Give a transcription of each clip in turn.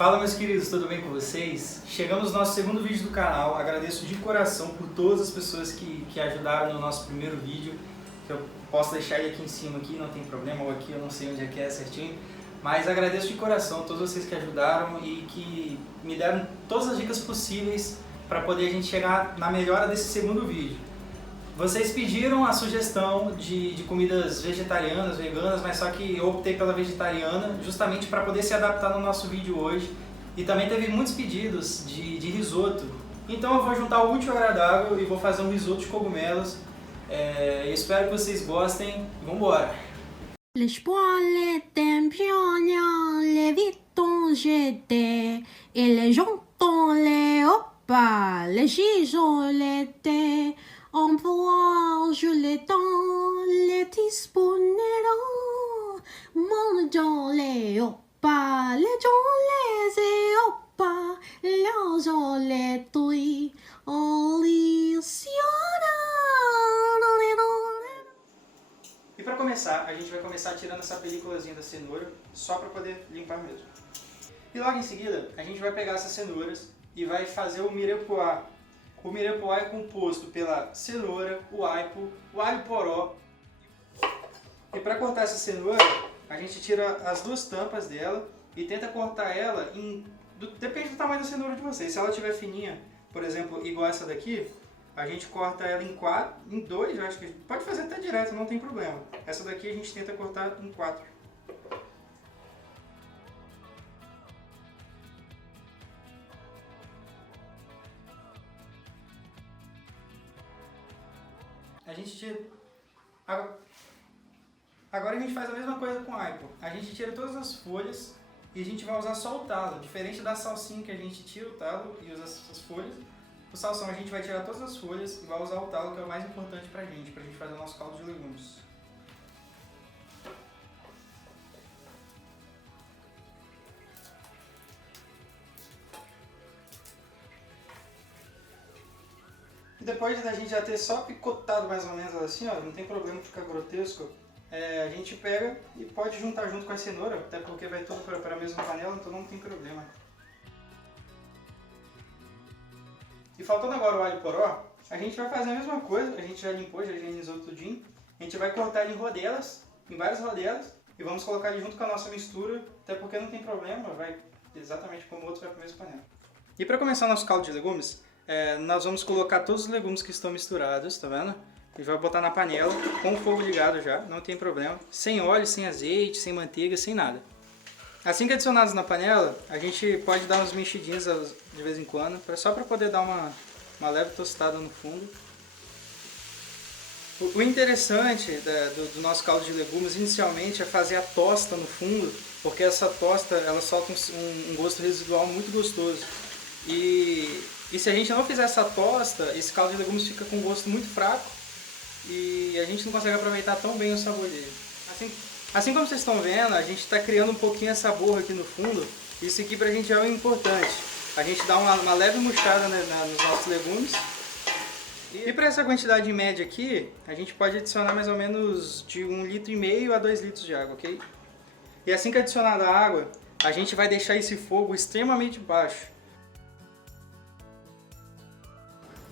Fala, meus queridos, tudo bem com vocês? Chegamos no nosso segundo vídeo do canal. Agradeço de coração por todas as pessoas que ajudaram no nosso primeiro vídeo, que eu posso deixar ele aqui em cima, aqui, não tem problema, ou aqui, eu não sei onde é que é certinho. Mas agradeço de coração a todos vocês que ajudaram e que me deram todas as dicas possíveis para poder a gente chegar na melhora desse segundo vídeo. Vocês pediram a sugestão de comidas vegetarianas, veganas, mas só que eu optei pela vegetariana justamente para poder se adaptar no nosso vídeo hoje. E também teve muitos pedidos de risoto. Então eu vou juntar o útil ao agradável e vou fazer um risoto de cogumelos. Eu espero que vocês gostem. Vamos embora! Les poils tempionia, les vitons jetés, et les jontons les opas, les gisons l'été, on voit je les temps, les disponeront, mon dans les opas, les gens les opas, les gens les tui, on E para começar, a gente vai começar tirando essa películazinha da cenoura, só para poder limpar mesmo. E logo em seguida, a gente vai pegar essas cenouras e vai fazer o mirepoix. O mirepoix é composto pela cenoura, o aipo, o alho poró. E para cortar essa cenoura, a gente tira as duas tampas dela e tenta cortar ela depende do tamanho da cenoura de vocês. Se ela estiver fininha, por exemplo, igual essa daqui, a gente corta ela em dois, eu acho que pode fazer até direto, não tem problema. Essa daqui a gente tenta cortar em 4. A gente tira... Agora a gente faz a mesma coisa com o aipo. A gente tira todas as folhas e a gente vai usar só o talo. Diferente da salsinha que a gente tira o talo e usa as folhas, o salsão a gente vai tirar todas as folhas e vai usar o talo, que é o mais importante pra gente fazer o nosso caldo de legumes. E depois da gente já ter só picotado mais ou menos assim, ó, não tem problema ficar grotesco, a gente pega e pode juntar junto com a cenoura, até porque vai tudo para a mesma panela, então não tem problema. E faltando agora o alho poró, a gente vai fazer a mesma coisa, a gente já limpou, já higienizou tudinho. A gente vai cortar ele em rodelas, em várias rodelas, e vamos colocar ele junto com a nossa mistura, até porque não tem problema, vai exatamente como o outro, vai para a mesma panela. E para começar o nosso caldo de legumes, nós vamos colocar todos os legumes que estão misturados, tá vendo? E vai botar na panela, com o fogo ligado já, não tem problema. Sem óleo, sem azeite, sem manteiga, sem nada. Assim que adicionados na panela, a gente pode dar umas mexidinhas de vez em quando, só para poder dar uma leve tostada no fundo. O interessante do nosso caldo de legumes inicialmente é fazer a tosta no fundo, porque essa tosta ela solta um gosto residual muito gostoso. E se a gente não fizer essa tosta, esse caldo de legumes fica com um gosto muito fraco e a gente não consegue aproveitar tão bem o sabor dele. Assim como vocês estão vendo, a gente está criando um pouquinho essa borra aqui no fundo. Isso aqui pra gente é o importante. A gente dá uma leve murchada nos nossos legumes. E para essa quantidade média aqui, a gente pode adicionar mais ou menos de 1,5 litro a 2 litros de água, ok? E assim que adicionada a água, a gente vai deixar esse fogo extremamente baixo.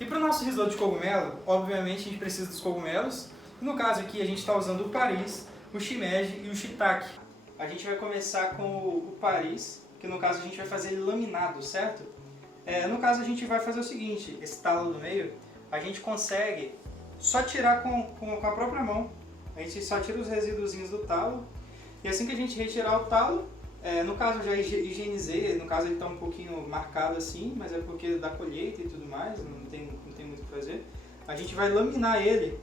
E para o nosso risoto de cogumelo, obviamente a gente precisa dos cogumelos. No caso aqui a gente está usando o Paris, o shimeji e o shiitake. A gente vai começar com o Paris, que no caso a gente vai fazer ele laminado, certo? No caso a gente vai fazer o seguinte, esse talo do meio, a gente consegue só tirar com a própria mão. A gente só tira os resíduozinhos do talo. E assim que a gente retirar o talo, no caso eu já higienizei, no caso ele está um pouquinho marcado assim, mas é porque da colheita e tudo mais, não tem muito o que fazer. A gente vai laminar ele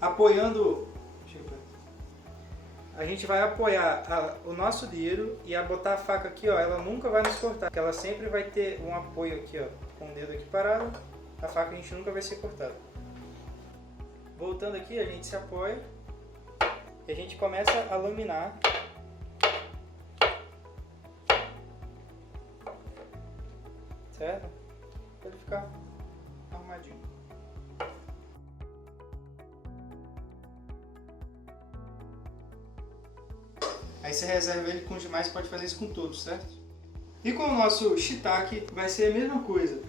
apoiando... A gente vai apoiar o nosso dedo e a botar a faca aqui, ó, ela nunca vai nos cortar, porque ela sempre vai ter um apoio aqui, ó, com o dedo aqui parado, a faca a gente nunca vai ser cortada. Voltando aqui, a gente se apoia e a gente começa a laminar. Certo? Para ele ficar arrumadinho. Aí você reserva ele com os demais, pode fazer isso com todos, certo? E com o nosso shiitake vai ser a mesma coisa.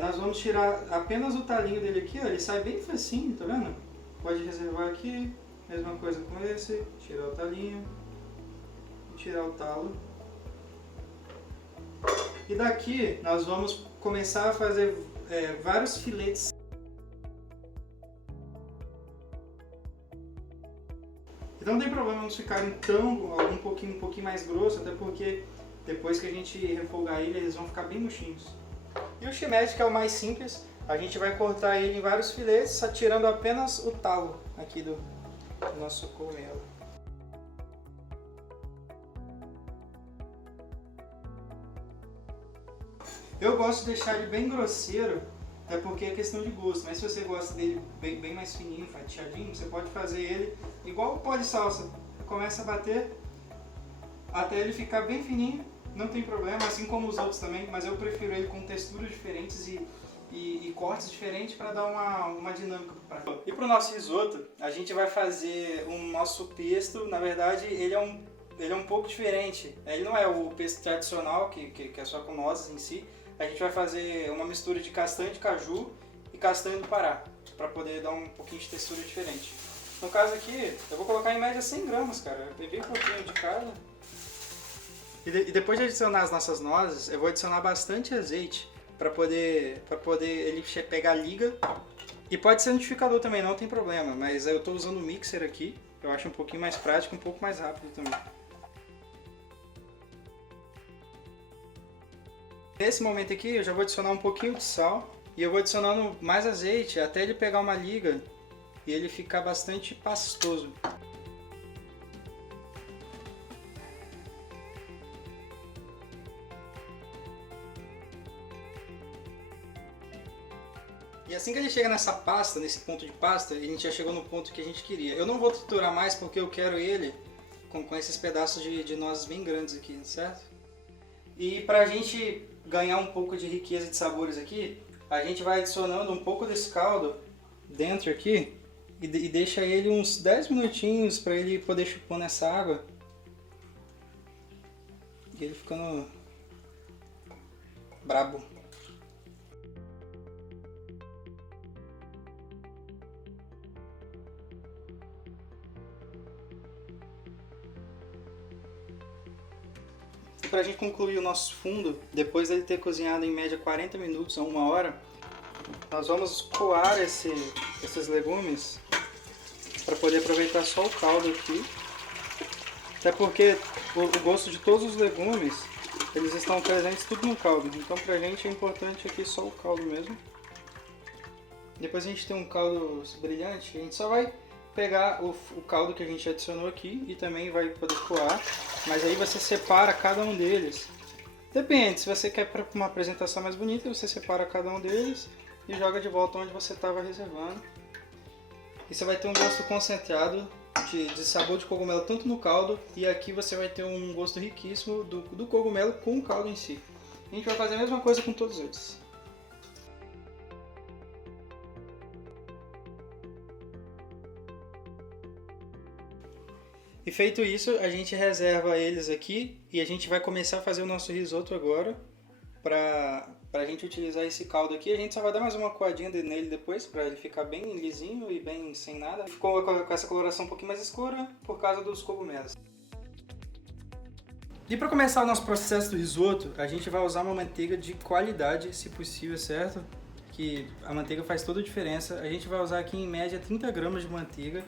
Nós vamos tirar apenas o talinho dele aqui, ó, ele sai bem facinho, tá vendo? Pode reservar aqui, mesma coisa com esse, tirar o talinho, tirar o talo. E daqui nós vamos começar a fazer vários filetes. Então não tem problema eles ficarem um pouquinho mais grosso, até porque depois que a gente refogar ele, eles vão ficar bem murchinhos. E o shimeji, que é o mais simples, a gente vai cortar ele em vários filetes, tirando apenas o talo aqui do nosso cogumelo. Eu gosto de deixar ele bem grosseiro, porque é questão de gosto, mas se você gosta dele bem mais fininho, fatiadinho, você pode fazer ele igual o pó de salsa. Começa a bater até ele ficar bem fininho, não tem problema, assim como os outros também, mas eu prefiro ele com texturas diferentes e cortes diferentes para dar uma dinâmica para ele. E para o nosso risoto, a gente vai fazer o nosso pesto. Na verdade, ele é um pouco diferente. Ele não é o pesto tradicional, que é só com nozes em si. A gente vai fazer uma mistura de castanha de caju e castanha do Pará, para poder dar um pouquinho de textura diferente. No caso aqui, eu vou colocar em média 100 gramas, cara, bem pouquinho de cada. E depois de adicionar as nossas nozes, eu vou adicionar bastante azeite, para poder ele pegar liga. E pode ser liquidificador também, não tem problema, mas eu estou usando o mixer aqui, eu acho um pouquinho mais prático, um pouco mais rápido também. Nesse momento aqui eu já vou adicionar um pouquinho de sal e eu vou adicionando mais azeite até ele pegar uma liga e ele ficar bastante pastoso. E assim que ele chega nessa pasta, nesse ponto de pasta, a gente já chegou no ponto que a gente queria. Eu não vou triturar mais porque eu quero ele com esses pedaços de nozes bem grandes aqui, certo? E pra gente ganhar um pouco de riqueza de sabores aqui, a gente vai adicionando um pouco desse caldo dentro aqui e deixa ele uns 10 minutinhos para ele poder chupar nessa água. E ele ficando brabo. Para a gente concluir o nosso fundo, depois dele ter cozinhado em média 40 minutos a 1 hora, nós vamos coar esses legumes para poder aproveitar só o caldo aqui. Até porque o gosto de todos os legumes, eles estão presentes tudo no caldo. Então pra gente é importante aqui só o caldo mesmo. Depois a gente tem um caldo brilhante, a gente só vai pegar o caldo que a gente adicionou aqui e também vai poder coar, mas aí você separa cada um deles. Depende, se você quer para uma apresentação mais bonita, você separa cada um deles e joga de volta onde você estava reservando. E você vai ter um gosto concentrado de sabor de cogumelo tanto no caldo, e aqui você vai ter um gosto riquíssimo do cogumelo com o caldo em si. A gente vai fazer a mesma coisa com todos eles. E feito isso, a gente reserva eles aqui e a gente vai começar a fazer o nosso risoto agora. Pra gente utilizar esse caldo aqui, a gente só vai dar mais uma coadinha nele depois, pra ele ficar bem lisinho e bem sem nada. Ficou com essa coloração um pouquinho mais escura por causa dos cogumelos. E para começar o nosso processo do risoto, a gente vai usar uma manteiga de qualidade, se possível, certo? Que a manteiga faz toda a diferença. A gente vai usar aqui em média 30 gramas de manteiga.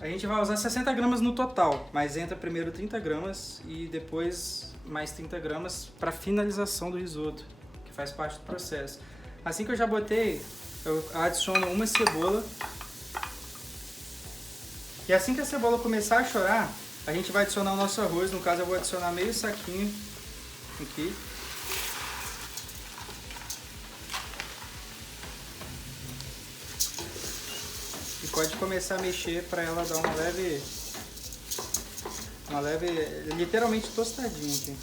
A gente vai usar 60 gramas no total, mas entra primeiro 30 gramas e depois mais 30 gramas para finalização do risoto, que faz parte do processo. Assim que eu já botei, eu adiciono uma cebola. E assim que a cebola começar a chorar, a gente vai adicionar o nosso arroz. No caso eu vou adicionar meio saquinho aqui. Pode começar a mexer para ela dar uma leve, literalmente tostadinha aqui.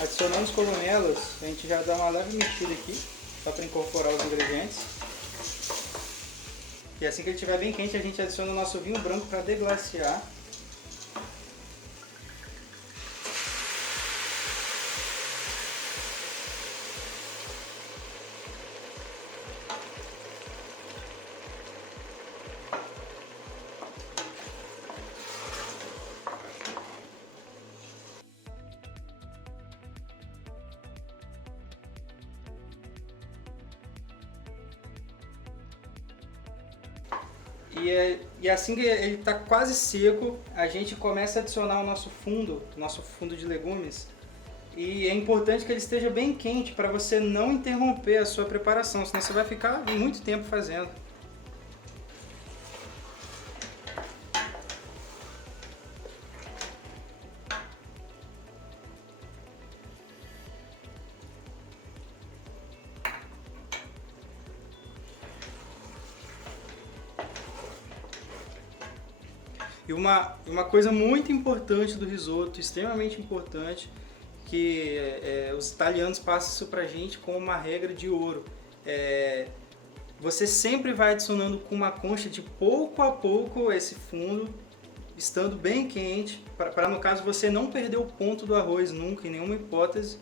Adicionando os cogumelos, a gente já dá uma leve mexida aqui, só para incorporar os ingredientes. E assim que ele estiver bem quente, a gente adiciona o nosso vinho branco para deglaciar. E assim que ele está quase seco, a gente começa a adicionar o nosso fundo de legumes. E é importante que ele esteja bem quente para você não interromper a sua preparação, senão você vai ficar muito tempo fazendo. E uma coisa muito importante do risoto, extremamente importante, que os italianos passam isso pra gente como uma regra de ouro. Você sempre vai adicionando com uma concha de pouco a pouco esse fundo, estando bem quente, para no caso você não perder o ponto do arroz nunca, em nenhuma hipótese.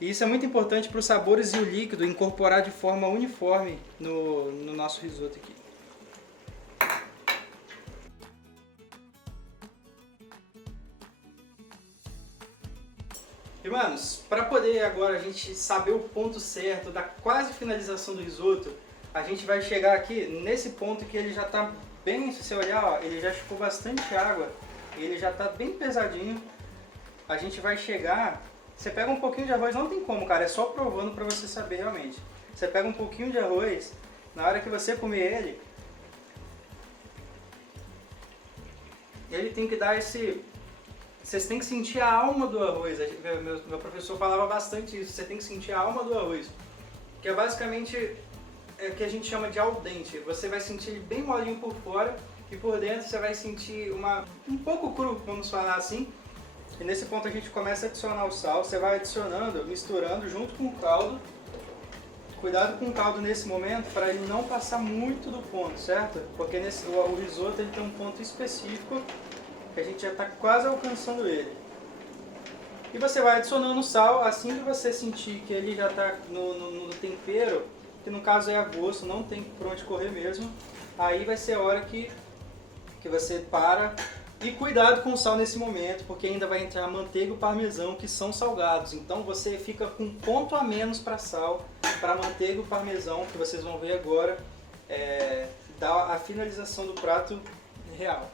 E isso é muito importante para os sabores e o líquido incorporar de forma uniforme no nosso risoto aqui. E manos, para poder agora a gente saber o ponto certo da quase finalização do risoto, a gente vai chegar aqui nesse ponto que ele já está bem, se você olhar, ó, ele já ficou bastante água, ele já está bem pesadinho. A gente vai chegar, você pega um pouquinho de arroz, não tem como, cara, é só provando para você saber realmente. Você pega um pouquinho de arroz, na hora que você comer ele tem que dar esse... Vocês têm que sentir a alma do arroz. Meu professor falava bastante isso. Você tem que sentir a alma do arroz. Que é basicamente o que a gente chama de al dente. Você vai sentir ele bem molinho por fora e por dentro você vai sentir um pouco cru, vamos falar assim. E nesse ponto a gente começa a adicionar o sal. Você vai adicionando, misturando junto com o caldo. Cuidado com o caldo nesse momento para ele não passar muito do ponto, certo? Porque o risoto ele tem um ponto específico que a gente já está quase alcançando ele. E você vai adicionando o sal, assim que você sentir que ele já está no tempero, que no caso é a gosto, não tem por onde correr mesmo, aí vai ser a hora que você para. E cuidado com o sal nesse momento, porque ainda vai entrar a manteiga e o parmesão, que são salgados. Então você fica com um ponto a menos para sal, para manteiga e o parmesão, que vocês vão ver agora, dá a finalização do prato real.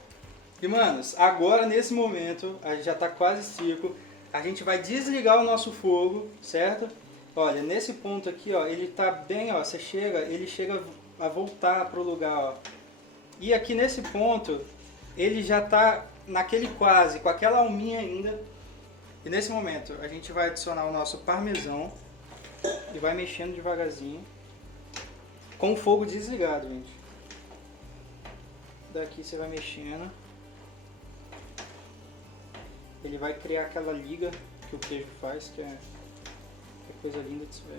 E manos, agora nesse momento, a gente já está quase seco, a gente vai desligar o nosso fogo, certo? Olha, nesse ponto aqui, ó, ele está bem, ó, ele chega a voltar para o lugar, ó. E aqui nesse ponto, ele já está naquele quase, com aquela alminha ainda. E nesse momento, a gente vai adicionar o nosso parmesão e vai mexendo devagarzinho, com o fogo desligado, gente. Daqui você vai mexendo. Ele vai criar aquela liga que o queijo faz, que é coisa linda de se ver.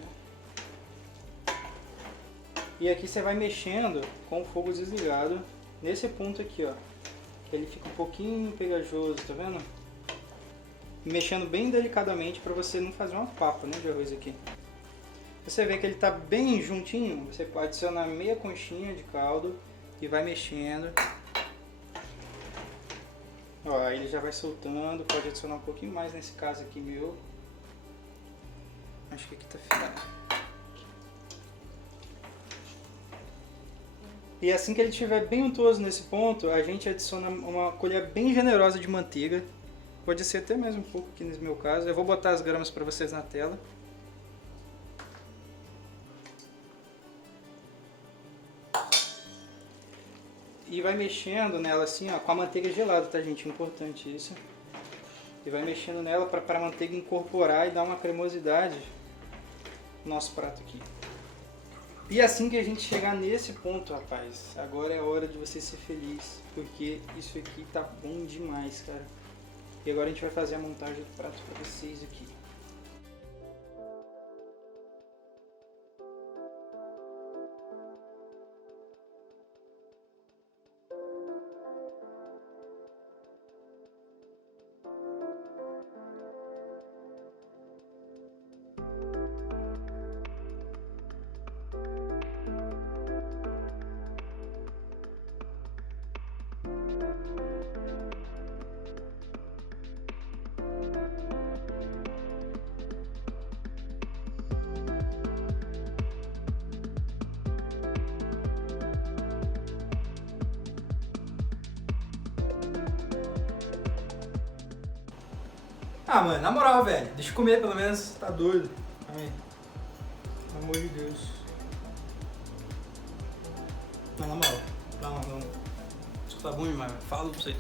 E aqui você vai mexendo com o fogo desligado, nesse ponto aqui, ó. Ele fica um pouquinho pegajoso, tá vendo? Mexendo bem delicadamente para você não fazer uma papa, né, de arroz aqui. Você vê que ele tá bem juntinho, você pode adicionar meia conchinha de caldo e vai mexendo. Ó, aí ele já vai soltando, pode adicionar um pouquinho mais nesse caso aqui meu. Acho que aqui tá afiado. E assim que ele estiver bem untuoso nesse ponto, a gente adiciona uma colher bem generosa de manteiga. Pode ser até mesmo um pouco aqui nesse meu caso. Eu vou botar as gramas para vocês na tela. E vai mexendo nela assim, ó, com a manteiga gelada, tá, gente? Importante isso. E vai mexendo nela para a manteiga incorporar e dar uma cremosidade no nosso prato aqui. E assim que a gente chegar nesse ponto, rapaz, agora é a hora de você ser feliz, porque isso aqui tá bom demais, cara. E agora a gente vai fazer a montagem do prato para vocês aqui. Ah, mano, na moral, velho. Deixa eu comer pelo menos. Tá doido. Ai. Pelo amor de Deus. Não, na moral. Não. Isso tá bom demais, velho. Fala pra você.